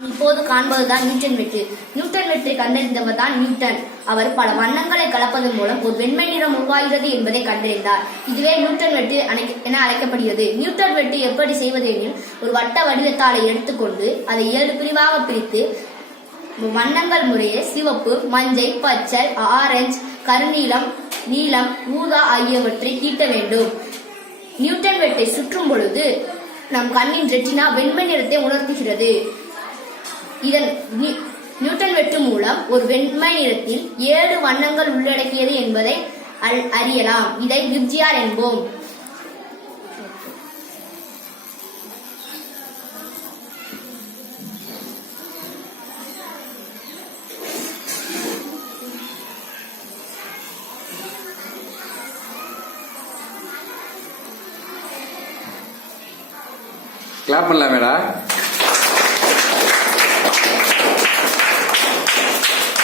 இப்போது காண்பதுதான் நியூட்டன் வெட்டு. நியூட்டன் வெற்றி கண்டறிந்தவர் தான் நியூட்டன். அவர் பல வண்ணங்களை கலப்பதன் மூலம் ஒரு வெண்மை நிறம் உருவாகிறது என்பதை கண்டறிந்தார். இதுவே நியூட்டன் வெட்டு என அழைக்கப்படுகிறது. நியூட்டன் வெட்டு எப்படி செய்வது எனில், ஒரு வட்ட வடிவத்தாளை எடுத்துக்கொண்டு அதை 7 பிரிவாக பிரித்து வண்ணங்கள் முறையே சிவப்பு, மஞ்சள், பச்சை, ஆரஞ்சு, கருநீலம், நீலம், ஊதா ஆகியவற்றை தீட்ட வேண்டும். நியூட்டன் வெட்டை சுற்றும் பொழுது நம் கண்ணின் ரெட்டினா வெண்மை நிறத்தை உணர்த்துகிறது. இதன் நியூட்டன் வெட்டு மூலம் ஒரு வெண்மை நிறத்தில் 7 வண்ணங்கள் உள்ளடக்கியது என்பதை அறியலாம். இதை விப்ஜிஆர் என்போம். கிளாப் பண்ணலாமேடா.